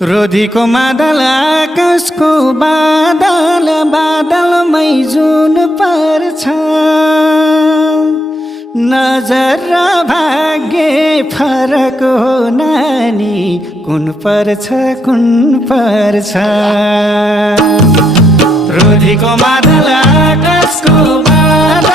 रोधीको मादल आकाशको बादल बादलमै जुन पर्छ नजर र भाग्य फरक हो नानी कुन पर्छ रोधीको मादल आकाशको बादल